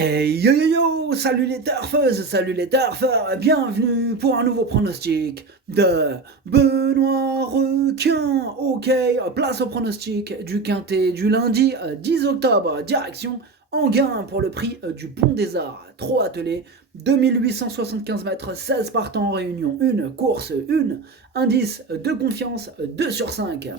Hey yo yo yo, salut les turfeuses, salut les turfeurs, bienvenue pour un nouveau pronostic de Benoît Requin. Ok, place au pronostic du quintet du lundi 10 octobre, direction Enghien pour le prix du Pont des Arts. 3 attelés, 2875 mètres, 16 partants en réunion, une course, une, indice de confiance 2 sur 5.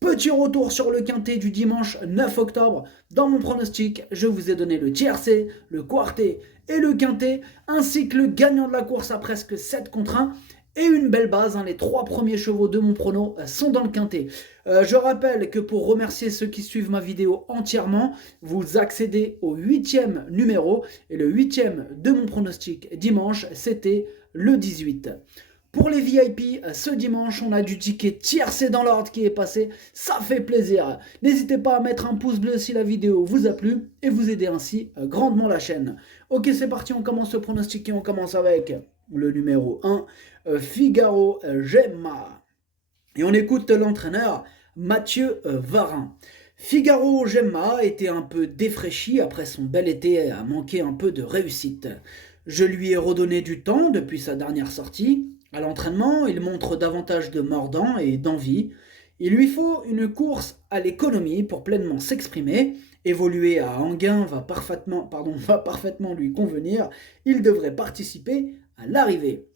Petit retour sur le quintet du dimanche 9 octobre. Dans mon pronostic, je vous ai donné le tiercé, le quartet et le quintet, ainsi que le gagnant de la course à presque 7 contre 1. Et une belle base, hein, les 3 premiers chevaux de mon prono sont dans le quintet. Je rappelle que pour remercier ceux qui suivent ma vidéo entièrement, vous accédez au 8e numéro. Et le 8e de mon pronostic dimanche, c'était le 18. Pour les VIP, ce dimanche, on a du ticket tiercé dans l'ordre qui est passé. Ça fait plaisir. N'hésitez pas à mettre un pouce bleu si la vidéo vous a plu et vous aider ainsi grandement la chaîne. Ok, c'est parti, on commence le pronostic et on commence avec le numéro 1, Figaro Gemma. Et on écoute l'entraîneur Mathieu Varin. Figaro Gemma était un peu défraîchi après son bel été, a manqué un peu de réussite. Je lui ai redonné du temps depuis sa dernière sortie. À l'entraînement, il montre davantage de mordant et d'envie. Il lui faut une course à l'économie pour pleinement s'exprimer. Évoluer à Enghien va parfaitement lui convenir. Il devrait participer à l'arrivée.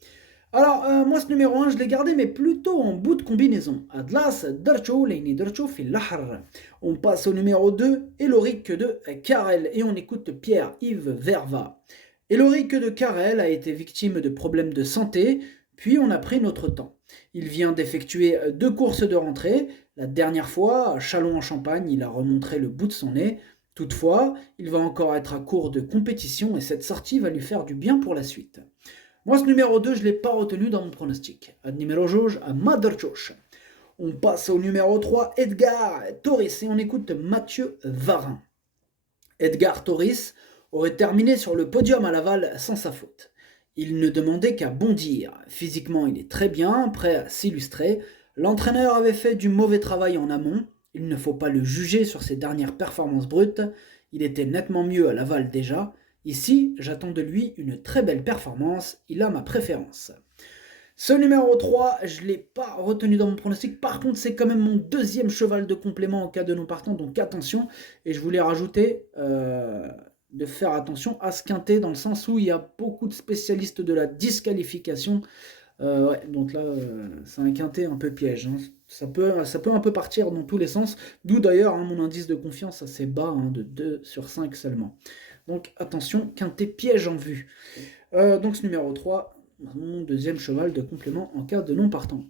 Alors, moi, ce numéro 1, je l'ai gardé, mais plutôt en bout de combinaison. Adlas, Darcho, Leini Darcho, Filahar. On passe au numéro 2, Eloric de Karel, et on écoute Pierre-Yves Verva. Eloric de Karel a été victime de problèmes de santé, puis on a pris notre temps. Il vient d'effectuer 2 courses de rentrée. La dernière fois, à Châlons-en-Champagne, il a remontré le bout de son nez. Toutefois, il va encore être à court de compétition et cette sortie va lui faire du bien pour la suite. Moi, ce numéro 2, je ne l'ai pas retenu dans mon pronostic. Ad numéro jauge, à Maderchoch. On passe au numéro 3, Edgar Toris, et on écoute Mathieu Varin. Edgar Toris aurait terminé sur le podium à Laval sans sa faute. Il ne demandait qu'à bondir. Physiquement, il est très bien, prêt à s'illustrer. L'entraîneur avait fait du mauvais travail en amont. Il ne faut pas le juger sur ses dernières performances brutes. Il était nettement mieux à Laval déjà. Ici, j'attends de lui une très belle performance. Il a ma préférence. Ce numéro 3, je ne l'ai pas retenu dans mon pronostic. Par contre, c'est quand même mon deuxième cheval de complément en cas de non partant. Donc attention. Et je voulais rajouter de faire attention à ce quintet dans le sens où il y a beaucoup de spécialistes de la disqualification. Ouais, donc là, c'est un quintet un peu piège, hein. Ça peut un peu partir dans tous les sens. D'où d'ailleurs hein, mon indice de confiance assez bas, hein, de 2 sur 5 seulement. Donc attention, quintet piège en vue. Donc ce numéro 3, mon deuxième cheval de complément en cas de non partant.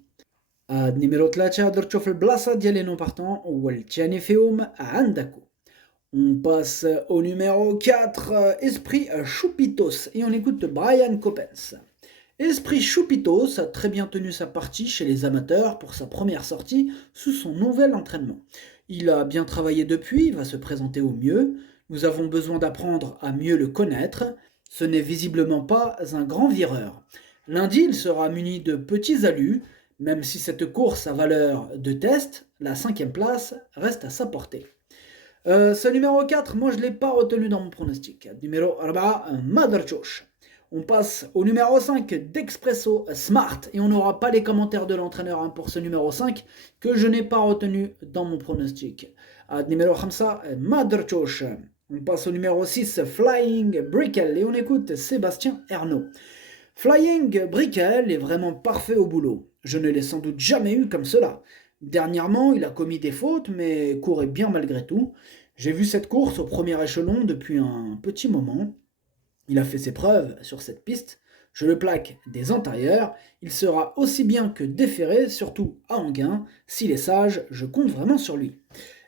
Numéro 3 درتشوف البلاصة ديال les non partants والثاني فيهم عندكو. On passe au numéro 4, Esprit Choupitos, et on écoute Brian Coppens. Esprit Choupitos a très bien tenu sa partie chez les amateurs pour sa première sortie sous son nouvel entraînement. Il a bien travaillé depuis, il va se présenter au mieux. Nous avons besoin d'apprendre à mieux le connaître. Ce n'est visiblement pas un grand vireur. Lundi, il sera muni de petits alus, même si cette course a valeur de test, la 5e place reste à sa portée. Ce numéro 4, moi je ne l'ai pas retenu dans mon pronostic. Numéro 4, Maderchoch. On passe au numéro 5 d'Expresso Smart et on n'aura pas les commentaires de l'entraîneur hein, pour ce numéro 5 que je n'ai pas retenu dans mon pronostic. Numéro 5, Maderchoch. On passe au numéro 6, Flying Brickle et on écoute Sébastien Ernaud. Flying Brickle est vraiment parfait au boulot. Je ne l'ai sans doute jamais eu comme cela. Dernièrement, il a commis des fautes, mais courait bien malgré tout. J'ai vu cette course au premier échelon depuis un petit moment. Il a fait ses preuves sur cette piste. Je le plaque des antérieurs. Il sera aussi bien que déféré, surtout à Enghien. S'il est sage, je compte vraiment sur lui.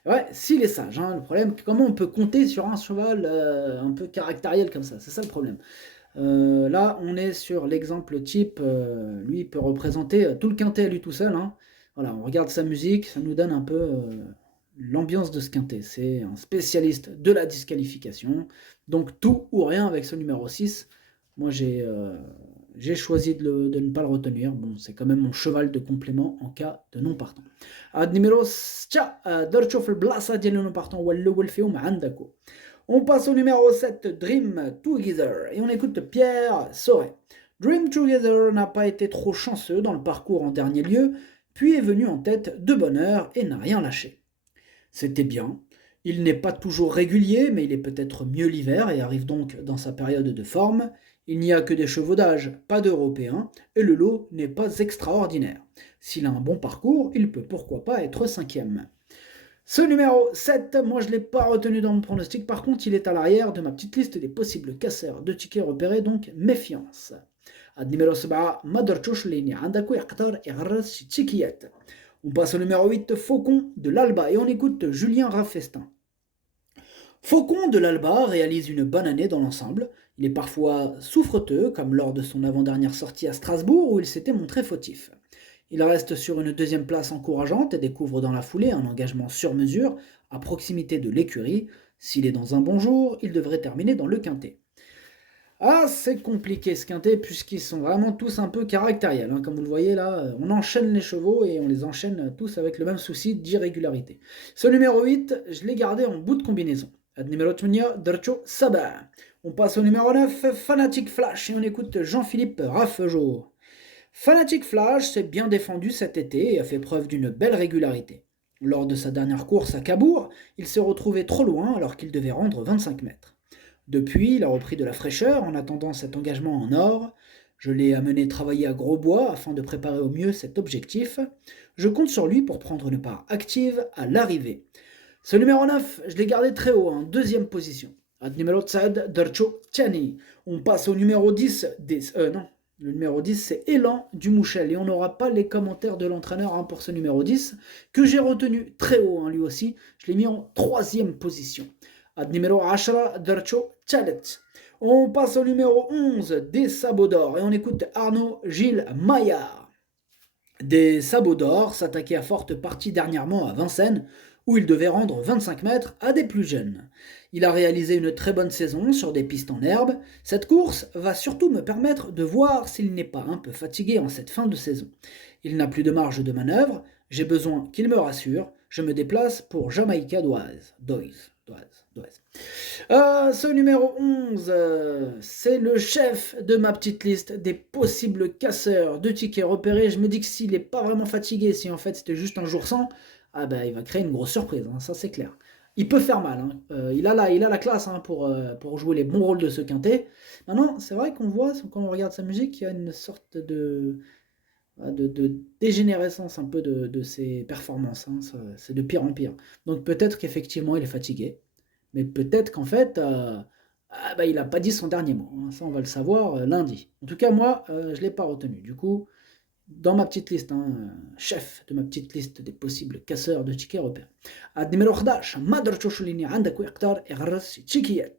Ouais, s'il est sage, hein, le problème, comment on peut compter sur un cheval un peu caractériel comme ça, c'est ça le problème. Là, on est sur l'exemple type, lui il peut représenter tout le quintet à lui tout seul, hein. Voilà, on regarde sa musique, ça nous donne un peu l'ambiance de ce quintet. C'est un spécialiste de la disqualification, donc tout ou rien avec ce numéro 6. Moi j'ai choisi de ne pas le retenir. Bon, c'est quand même mon cheval de complément en cas de non partant. Ad numéro 6 درت شوف البلاصه ديال non partant هو الاول فيهم عندكو. On passe au numéro 7, Dream Together, et on écoute Pierre Soré. Dream Together n'a pas été trop chanceux dans le parcours en dernier lieu, puis est venu en tête de bonne heure et n'a rien lâché. C'était bien. Il n'est pas toujours régulier, mais il est peut-être mieux l'hiver et arrive donc dans sa période de forme. Il n'y a que des chevaux d'âge, pas d'Européens, et le lot n'est pas extraordinaire. S'il a un bon parcours, il peut pourquoi pas être cinquième. Ce numéro 7, moi je ne l'ai pas retenu dans mon pronostic, par contre il est à l'arrière de ma petite liste des possibles casseurs de tickets repérés, donc méfiance. Numéro 7, Madarchouch Lini, Andakou Yaqtar et Gharras Tchikiyet. On passe au numéro 8, Faucon de l'Alba, et on écoute Julien Raffestin. Faucon de l'Alba réalise une bonne année dans l'ensemble. Il est parfois souffreteux, comme lors de son avant-dernière sortie à Strasbourg où il s'était montré fautif. Il reste sur une deuxième place encourageante et découvre dans la foulée un engagement sur mesure à proximité de l'écurie. S'il est dans un bon jour, il devrait terminer dans le quintet. Ah, c'est compliqué ce quintet puisqu'ils sont vraiment tous un peu caractériels. Comme vous le voyez là, on enchaîne les chevaux et on les enchaîne tous avec le même souci d'irrégularité. Ce numéro 8, je l'ai gardé en bout de combinaison. Numéro 8, Dercho Sabah. On passe au numéro 9, Fanatic Flash, et on écoute Jean-Philippe Raffejo. Fanatic Flash s'est bien défendu cet été et a fait preuve d'une belle régularité. Lors de sa dernière course à Cabourg, il s'est retrouvé trop loin alors qu'il devait rendre 25 mètres. Depuis, il a repris de la fraîcheur en attendant cet engagement en or. Je l'ai amené travailler à Grosbois afin de préparer au mieux cet objectif. Je compte sur lui pour prendre une part active à l'arrivée. Ce numéro 9, je l'ai gardé très haut, en deuxième position. Numéro 7, Dercho Tiani. On passe au numéro 10. Le numéro 10, c'est Élan du Mouchel. Et on n'aura pas les commentaires de l'entraîneur pour ce numéro 10, que j'ai retenu très haut, lui aussi. Je l'ai mis en troisième position. Numéro 10, Dercho Chalet. On passe au numéro 11, Des Sabots d'Or. Et on écoute Arnaud Gilles Maillard. Des Sabots d'Or s'attaquaient à forte partie dernièrement à Vincennes, où il devait rendre 25 mètres à des plus jeunes. Il a réalisé une très bonne saison sur des pistes en herbe. Cette course va surtout me permettre de voir s'il n'est pas un peu fatigué en cette fin de saison. Il n'a plus de marge de manœuvre, j'ai besoin qu'il me rassure, je me déplace pour Jamaïca Doise. Ce numéro 11, c'est le chef de ma petite liste des possibles casseurs de tickets repérés. Je me dis que s'il n'est pas vraiment fatigué, si en fait c'était juste un jour sans, il va créer une grosse surprise, ça c'est clair. Il peut faire mal, il a la classe pour jouer les bons rôles de ce quintet. Maintenant, c'est vrai qu'on voit, quand on regarde sa musique, qu'il y a une sorte de dégénérescence un peu de ses performances, c'est de pire en pire. Donc peut-être qu'effectivement il est fatigué, mais peut-être qu'en fait il n'a pas dit son dernier mot, ça on va le savoir lundi. En tout cas moi je ne l'ai pas retenu, du coup dans ma petite liste, chef de ma petite liste des possibles casseurs de tickets repères. Numéro 11, Madarchouchoulini Andakou Yaktar et Gharras Tchikiyet.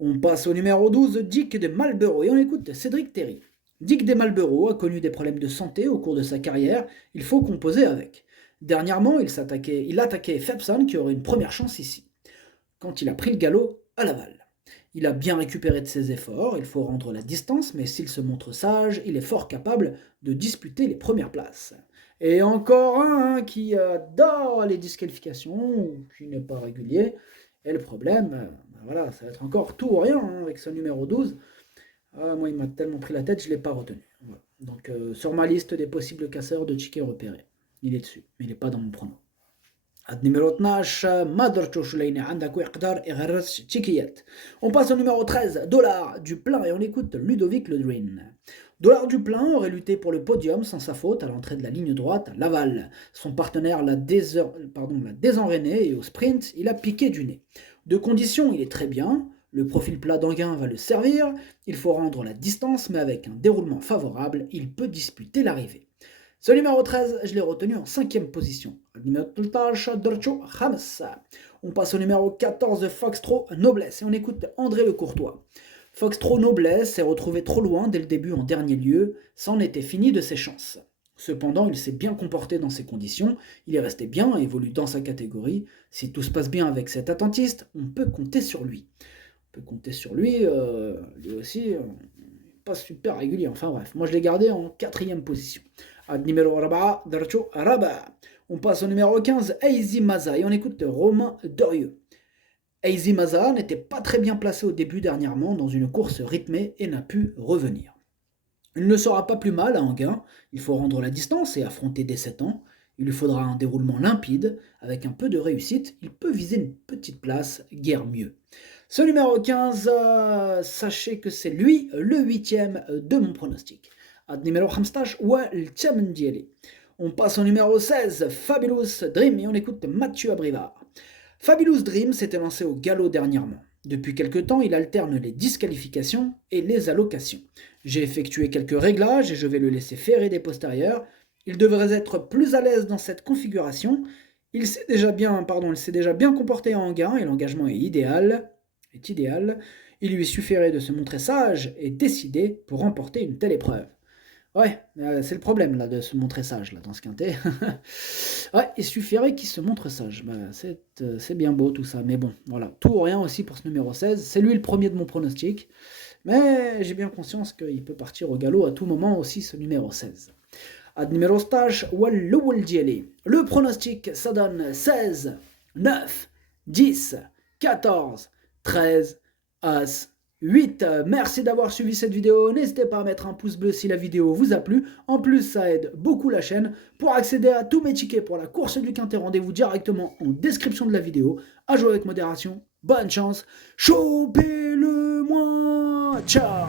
On passe au numéro 12, Dick de Malboro, et on écoute Cédric Terry. Dick des Malboro a connu des problèmes de santé au cours de sa carrière, il faut composer avec. Dernièrement, il attaquait Fepson qui aurait une première chance ici, quand il a pris le galop à Laval. Il a bien récupéré de ses efforts, il faut rendre la distance, mais s'il se montre sage, il est fort capable de disputer les premières places. Et encore un qui adore les disqualifications, qui n'est pas régulier, et le problème, ça va être encore tout ou rien avec ce numéro 12. Moi, il m'a tellement pris la tête, je ne l'ai pas retenu. Voilà. Donc, sur ma liste des possibles casseurs de tickets repérés, il est dessus, mais il n'est pas dans mon pronom. Numéro 12, on passe au numéro 13, Dollar du Plein, et on écoute Ludovic Ledruin. Dollar du Plein aurait lutté pour le podium sans sa faute à l'entrée de la ligne droite à Laval. Son partenaire l'a désenrainé et au sprint, il a piqué du nez. De condition, il est très bien. Le profil plat d'Anguin va le servir. Il faut rendre la distance, mais avec un déroulement favorable, il peut disputer l'arrivée. Ce numéro 13, je l'ai retenu en 5e position. On passe au numéro 14, Foxtrot Noblesse, et on écoute André Le Courtois. Foxtrot Noblesse s'est retrouvé trop loin dès le début en dernier lieu, c'en était fini de ses chances. Cependant, il s'est bien comporté dans ces conditions, il est resté bien et évolue dans sa catégorie. Si tout se passe bien avec cet attentiste, on peut compter sur lui. Lui aussi, pas super régulier, enfin bref. Moi je l'ai gardé en 4e position. Numéro 4, Dercho Rabat. On passe au numéro 15, Eizi Maza, et on écoute Romain Dorieux. Eizi Maza n'était pas très bien placé au début dernièrement dans une course rythmée et n'a pu revenir. Il ne sera pas plus mal à Anguin, il faut rendre la distance et affronter dès 7 ans. Il lui faudra un déroulement limpide, avec un peu de réussite, il peut viser une petite place, guère mieux. Ce numéro 15, sachez que c'est lui, le 8e de mon pronostic. Ad numéro 15 هو الثامن ديالي. On passe au numéro 16, Fabulous Dream, et on écoute Mathieu Abrivard. Fabulous Dream s'était lancé au galop dernièrement. Depuis quelque temps, il alterne les disqualifications et les allocations. J'ai effectué quelques réglages et je vais le laisser ferrer des postérieurs. Il devrait être plus à l'aise dans cette configuration. Il s'est déjà bien comporté en gain et l'engagement est idéal. Il lui suffirait de se montrer sage et décidé pour remporter une telle épreuve. Ouais, c'est le problème là de se montrer sage là dans ce quintet. Ouais, il suffirait qu'il se montre sage. C'est bien beau tout ça, mais bon, voilà, tout ou rien aussi pour ce numéro 16. C'est lui le premier de mon pronostic, mais j'ai bien conscience qu'il peut partir au galop à tout moment aussi ce numéro 16. Ad numéro 16 والأول ديالي. Le pronostic ça donne 16, 9, 10, 14, 13, As, 8. Merci d'avoir suivi cette vidéo. N'hésitez pas à mettre un pouce bleu si la vidéo vous a plu. En plus, ça aide beaucoup la chaîne. Pour accéder à tous mes tickets pour la course du Quintet, rendez-vous directement en description de la vidéo. À jouer avec modération. Bonne chance. Chopez-le moi. Ciao.